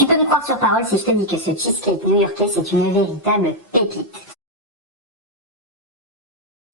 Tu peux me croire sur parole si je te dis que ce cheesecake new-yorkais, c'est une véritable pépite.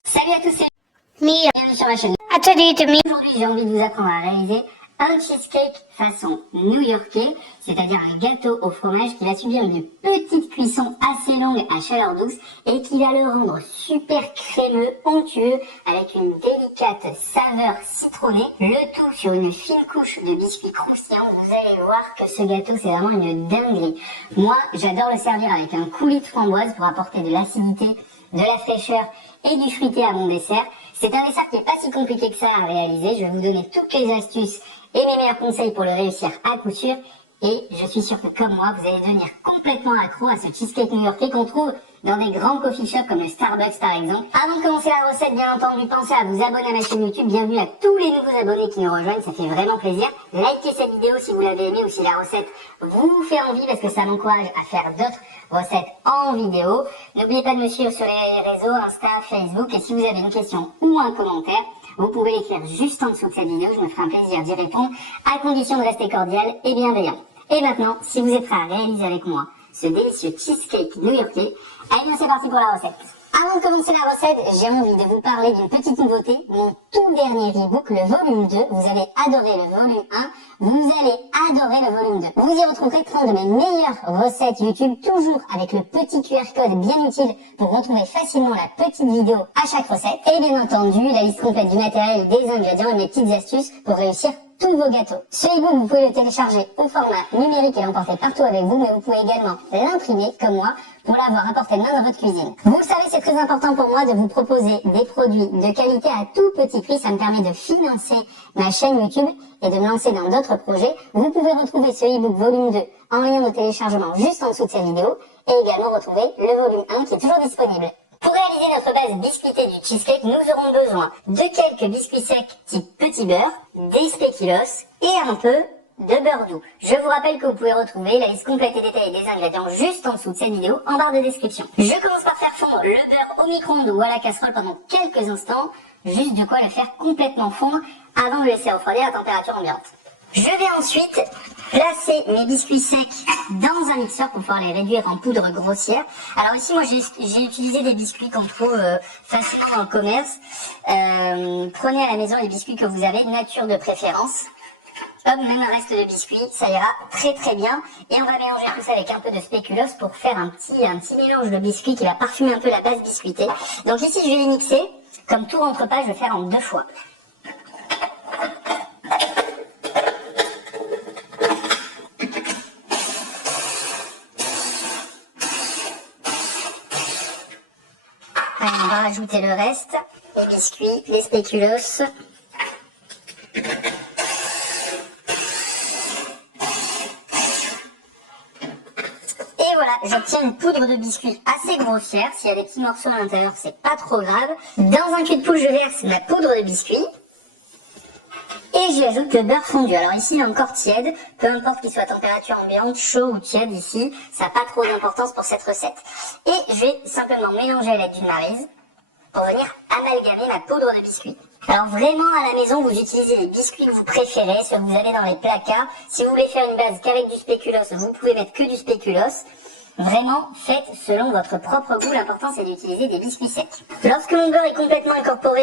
Salut à tous, c'est Mia. bienvenue sur ma chaîne. Attendu me. Aujourd'hui, j'ai envie de vous apprendre à réaliser un cheesecake façon new-yorkais, c'est-à-dire un gâteau au fromage qui va subir une petite cuisson assez longue à chaleur douce et qui va le rendre super crémeux, onctueux, avec une délicate saveur citronnée, le tout sur une fine couche de biscuits croustillants. Vous allez voir que ce gâteau, c'est vraiment une dinguerie. Moi, j'adore le servir avec un coulis de framboise pour apporter de l'acidité, de la fraîcheur et du fruité à mon dessert. C'est un dessert qui n'est pas si compliqué que ça à réaliser. Je vais vous donner toutes les astuces et mes meilleurs conseils pour le réussir à coup sûr. Et je suis sûr que comme moi, vous allez devenir complètement accro à ce cheesecake new-yorkais qu'on trouve dans des grands coffee shops comme le Starbucks par exemple. Avant de commencer la recette, bien entendu, pensez à vous abonner à ma chaîne YouTube. Bienvenue à tous les nouveaux abonnés qui nous rejoignent, ça fait vraiment plaisir. Likez cette vidéo si vous l'avez aimée ou si la recette vous fait envie parce que ça m'encourage à faire d'autres recettes en vidéo. N'oubliez pas de me suivre sur les réseaux Insta, Facebook, et si vous avez une question ou un commentaire, vous pouvez l'écrire juste en dessous de cette vidéo, je me ferai un plaisir d'y répondre, à condition de rester cordial et bienveillant. Et maintenant, si vous êtes prêts à réaliser avec moi ce délicieux cheesecake new-yorkais, allez bien c'est parti pour la recette. Avant de commencer la recette, j'ai envie de vous parler d'une petite nouveauté, mon tout dernier ebook, le volume 2. Vous allez adorer le volume 1, vous allez adorer le volume 2. Vous y retrouverez 30 de mes meilleures recettes YouTube, toujours avec le petit QR code bien utile pour retrouver facilement la petite vidéo à chaque recette. Et bien entendu, la liste complète du matériel, des ingrédients et mes petites astuces pour réussir tous vos gâteaux. Ce ebook, vous pouvez le télécharger au format numérique et l'emporter partout avec vous, mais vous pouvez également l'imprimer, comme moi, pour l'avoir à portée de main dans votre cuisine. Vous le savez, c'est très important pour moi de vous proposer des produits de qualité à tout petit prix. Ça me permet de financer ma chaîne YouTube et de me lancer dans d'autres projets. Vous pouvez retrouver ce ebook volume 2 en lien de téléchargement juste en dessous de cette vidéo et également retrouver le volume 1 qui est toujours disponible. Pour réaliser notre base biscuitée du cheesecake, nous aurons besoin de quelques biscuits secs type petit beurre, des spéculoos et un peu de beurre doux. Je vous rappelle que vous pouvez retrouver la liste complète et détaillée des ingrédients juste en dessous de cette vidéo en barre de description. Je commence par faire fondre le beurre au micro-ondes ou à la casserole pendant quelques instants, juste de quoi le faire complètement fondre avant de le laisser refroidir à température ambiante. Je vais ensuite placer mes biscuits secs dans un mixeur pour pouvoir les réduire en poudre grossière. Alors ici, moi, j'ai utilisé des biscuits qu'on trouve facilement dans le commerce. Prenez à la maison les biscuits que vous avez, nature de préférence. Hop, même un reste de biscuits, ça ira très très bien. Et on va mélanger tout ça avec un peu de spéculoos pour faire un petit mélange de biscuits qui va parfumer un peu la base biscuitée. Donc ici, je vais les mixer. Comme tout rentre pas, je vais faire en 2 fois. On va rajouter le reste, les biscuits, les spéculoos. Et voilà, j'obtiens une poudre de biscuits assez grossière. S'il y a des petits morceaux à l'intérieur, c'est pas trop grave. Dans un cul de poule, je verse ma poudre de biscuits. Et j'y ajoute le beurre fondu. Alors ici, il est encore tiède. Peu importe qu'il soit à température ambiante, chaud ou tiède ici, ça n'a pas trop d'importance pour cette recette. Et je vais simplement mélanger à l'aide d'une maryse pour venir amalgamer ma poudre de biscuits. Alors vraiment, à la maison, vous utilisez les biscuits que vous préférez, ceux que vous avez dans les placards. Si vous voulez faire une base qu'avec du spéculoos, vous pouvez mettre que du spéculoos. Vraiment, faites selon votre propre goût. L'important, c'est d'utiliser des biscuits secs. Lorsque mon beurre est complètement incorporé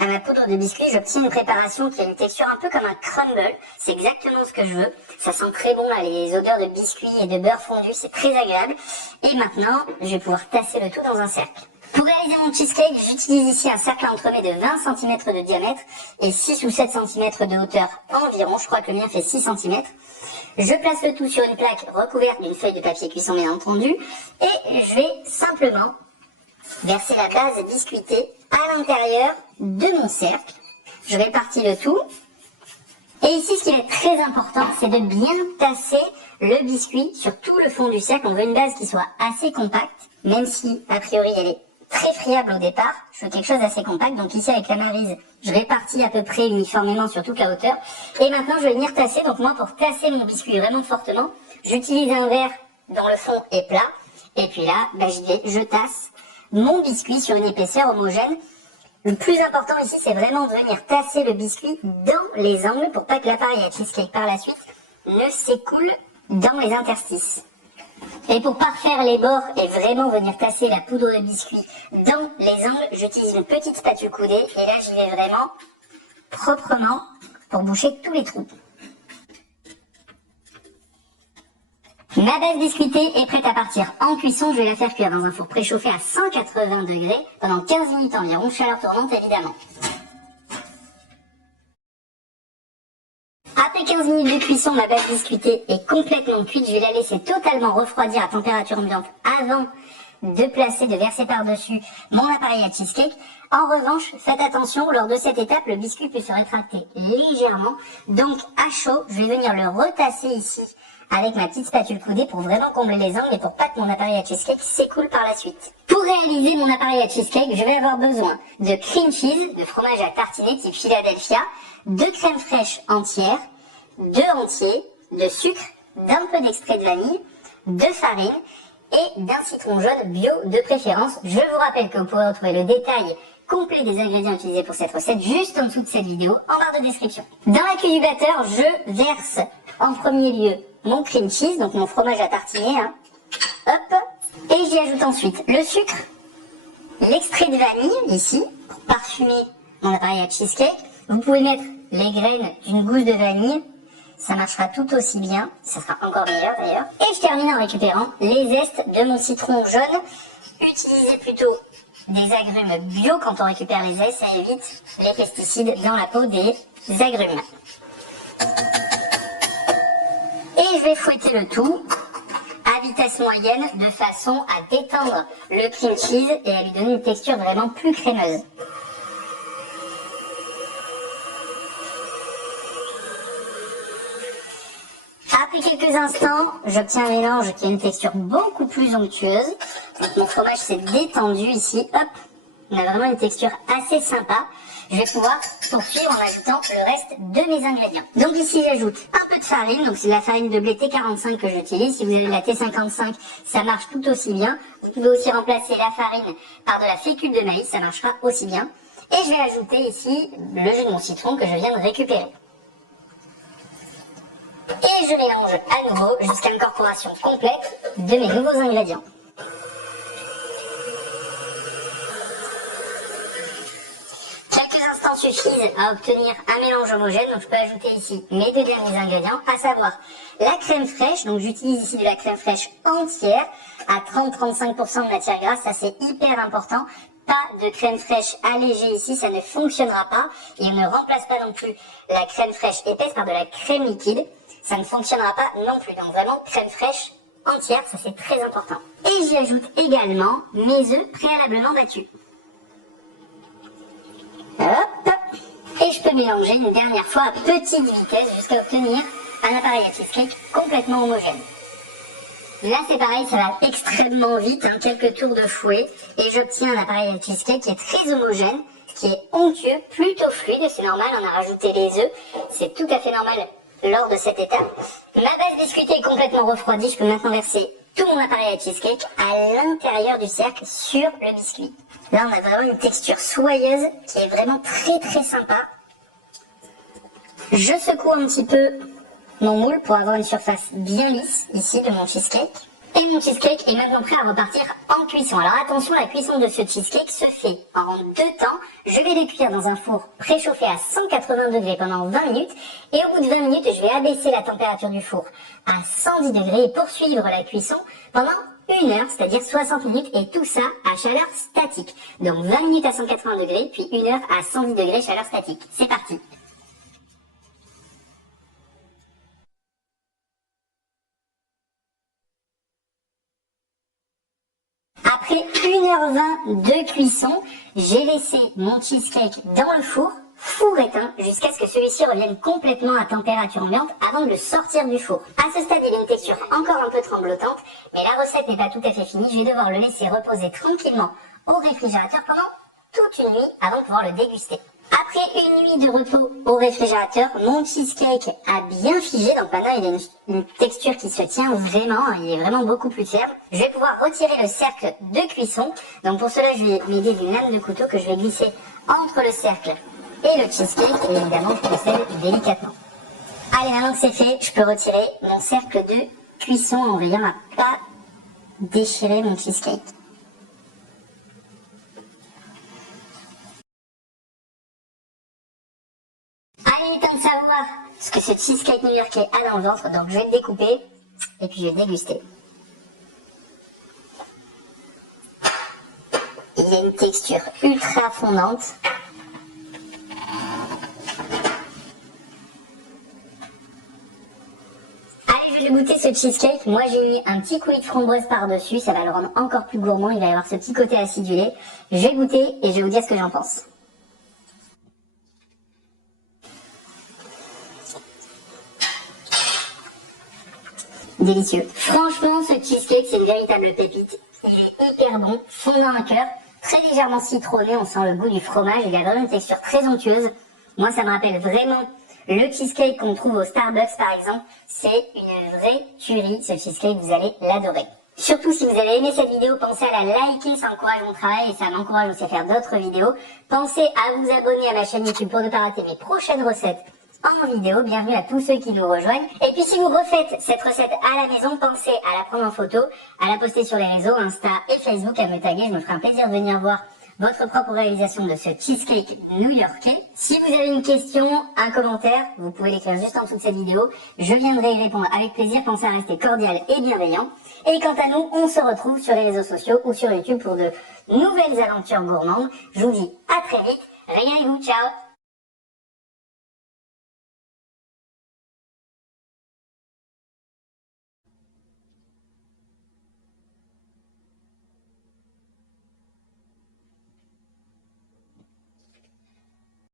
à ma poudre de biscuits, j'obtiens une préparation qui a une texture un peu comme un crumble. C'est exactement ce que je veux. Ça sent très bon là, les odeurs de biscuits et de beurre fondu, c'est très agréable. Et maintenant, je vais pouvoir tasser le tout dans un cercle. Pour réaliser mon cheesecake, j'utilise ici un cercle à entremets de 20 cm de diamètre et 6 ou 7 cm de hauteur environ. Je crois que le mien fait 6 cm. Je place le tout sur une plaque recouverte d'une feuille de papier cuisson bien entendu. Et je vais simplement verser la base biscuitée à l'intérieur de mon cercle. Je répartis le tout. Et ici, ce qui est très important, c'est de bien tasser le biscuit sur tout le fond du cercle. On veut une base qui soit assez compacte, même si, a priori, elle est très friable au départ. Je veux quelque chose d'assez compact. Donc ici, avec la maryse, je répartis à peu près uniformément sur toute la hauteur. Et maintenant, je vais venir tasser. Donc moi, pour tasser mon biscuit vraiment fortement, j'utilise un verre dont le fond est plat. Et puis là, je tasse mon biscuit sur une épaisseur homogène. Le plus important ici, c'est vraiment de venir tasser le biscuit dans les angles pour pas que l'appareil à cheesecake par la suite ne s'écoule dans les interstices. Et pour parfaire les bords et vraiment venir tasser la poudre de biscuit dans les angles, j'utilise une petite spatule coudée et là j'y vais vraiment proprement pour boucher tous les trous. Ma base biscuitée est prête à partir en cuisson. Je vais la faire cuire dans un four préchauffé à 180 degrés pendant 15 minutes environ, chaleur tournante évidemment. Après 15 minutes de cuisson, ma base biscuitée est complètement cuite. Je vais la laisser totalement refroidir à température ambiante avant de verser par-dessus mon appareil à cheesecake. En revanche, faites attention, lors de cette étape, le biscuit peut se rétracter légèrement. Donc, à chaud, je vais venir le retasser ici avec ma petite spatule coudée pour vraiment combler les angles et pour pas que mon appareil à cheesecake s'écoule par la suite. Pour réaliser mon appareil à cheesecake, je vais avoir besoin de cream cheese, de fromage à tartiner type Philadelphia, de crème fraîche entière, d'œufs entiers, de sucre, d'un peu d'extrait de vanille, de farine et d'un citron jaune bio de préférence. Je vous rappelle que vous pourrez retrouver le détail complet des ingrédients utilisés pour cette recette juste en dessous de cette vidéo en barre de description. Dans la cuve du batteur, je verse en premier lieu mon cream cheese, donc mon fromage à tartiner, hop, et j'y ajoute ensuite le sucre, l'extrait de vanille ici pour parfumer mon appareil à cheesecake. Vous pouvez mettre les graines d'une gousse de vanille, ça marchera tout aussi bien, ça sera encore meilleur d'ailleurs. Et je termine en récupérant les zestes de mon citron jaune. Utilisez plutôt des agrumes bio quand on récupère les zestes, ça évite les pesticides dans la peau des agrumes. Et je vais fouetter le tout à vitesse moyenne de façon à détendre le cream cheese et à lui donner une texture vraiment plus crémeuse. Après quelques instants, j'obtiens un mélange qui a une texture beaucoup plus onctueuse. Donc mon fromage s'est détendu ici, hop, on a vraiment une texture assez sympa. Je vais pouvoir poursuivre en ajoutant le reste de mes ingrédients. Donc ici j'ajoute un peu de farine, donc c'est la farine de blé T45 que j'utilise. Si vous avez la T55, ça marche tout aussi bien. Vous pouvez aussi remplacer la farine par de la fécule de maïs, ça marchera aussi bien. Et je vais ajouter ici le jus de mon citron que je viens de récupérer. Et je mélange à nouveau jusqu'à l'incorporation complète de mes nouveaux ingrédients. Quelques instants suffisent à obtenir un mélange homogène, donc je peux ajouter ici mes deux derniers ingrédients, à savoir la crème fraîche. Donc j'utilise ici de la crème fraîche entière à 30-35% de matière grasse, ça c'est hyper important. Pas de crème fraîche allégée ici, ça ne fonctionnera pas. Et on ne remplace pas non plus la crème fraîche épaisse par de la crème liquide. Ça ne fonctionnera pas non plus. Donc vraiment crème fraîche entière, ça c'est très important. Et j'y ajoute également mes œufs préalablement battus. Hop. Et je peux mélanger une dernière fois à petite vitesse jusqu'à obtenir un appareil à cheesecake complètement homogène. Là c'est pareil, ça va extrêmement vite, quelques tours de fouet, et j'obtiens un appareil à cheesecake qui est très homogène, qui est onctueux, plutôt fluide, c'est normal, on a rajouté les œufs, c'est tout à fait normal lors de cette étape. Ma base biscuitée est complètement refroidie, je peux maintenant verser tout mon appareil à cheesecake à l'intérieur du cercle sur le biscuit. Là on a vraiment une texture soyeuse qui est vraiment très très sympa. Je secoue un petit peu mon moule pour avoir une surface bien lisse ici de mon cheesecake. Et mon cheesecake est maintenant prêt à repartir en cuisson. Alors attention, la cuisson de ce cheesecake se fait en 2 temps. Je vais le cuire dans un four préchauffé à 180 degrés pendant 20 minutes. Et au bout de 20 minutes, je vais abaisser la température du four à 110 degrés et poursuivre la cuisson pendant 1 heure, c'est-à-dire 60 minutes, et tout ça à chaleur statique. Donc 20 minutes à 180 degrés, puis 1 heure à 110 degrés chaleur statique. C'est parti. Après 1h20 de cuisson, j'ai laissé mon cheesecake dans le four éteint, jusqu'à ce que celui-ci revienne complètement à température ambiante avant de le sortir du four. À ce stade, il a une texture encore un peu tremblotante, mais la recette n'est pas tout à fait finie. Je vais devoir le laisser reposer tranquillement au réfrigérateur pendant toute une nuit avant de pouvoir le déguster. Après une nuit de repos au réfrigérateur, mon cheesecake a bien figé, donc maintenant il a une texture qui se tient vraiment, il est vraiment beaucoup plus ferme. Je vais pouvoir retirer le cercle de cuisson, donc pour cela je vais m'aider d'une lame de couteau que je vais glisser entre le cercle et le cheesecake, et évidemment je procède délicatement. Allez, maintenant que c'est fait, je peux retirer mon cercle de cuisson en veillant à pas déchirer mon cheesecake. Allez, il est temps de savoir ce que ce cheesecake new-yorkais a dans le ventre, donc je vais le découper et puis je vais le déguster. Il y a une texture ultra fondante. Allez, je vais goûter ce cheesecake. Moi, j'ai mis un petit coulis de framboise par-dessus. Ça va le rendre encore plus gourmand. Il va y avoir ce petit côté acidulé. Je vais goûter et je vais vous dire ce que j'en pense. Délicieux. Franchement, ce cheesecake, c'est une véritable pépite. Il est hyper bon, fondant un cœur, très légèrement citronné. On sent le goût du fromage. Il a vraiment une texture très onctueuse. Moi, ça me rappelle vraiment le cheesecake qu'on trouve au Starbucks, par exemple. C'est une vraie tuerie. Ce cheesecake, vous allez l'adorer. Surtout si vous avez aimé cette vidéo, pensez à la liker, ça encourage mon travail et ça m'encourage aussi à faire d'autres vidéos. Pensez à vous abonner à ma chaîne YouTube pour ne pas rater mes prochaines recettes en vidéo. Bienvenue à tous ceux qui nous rejoignent. Et puis si vous refaites cette recette à la maison, pensez à la prendre en photo, à la poster sur les réseaux, Insta et Facebook, à me taguer. Je me ferai un plaisir de venir voir votre propre réalisation de ce cheesecake new-yorkais. Si vous avez une question, un commentaire, vous pouvez l'écrire juste en dessous de cette vidéo. Je viendrai y répondre avec plaisir. Pensez à rester cordial et bienveillant. Et quant à nous, on se retrouve sur les réseaux sociaux ou sur YouTube pour de nouvelles aventures gourmandes. Je vous dis à très vite. Rien et vous, ciao!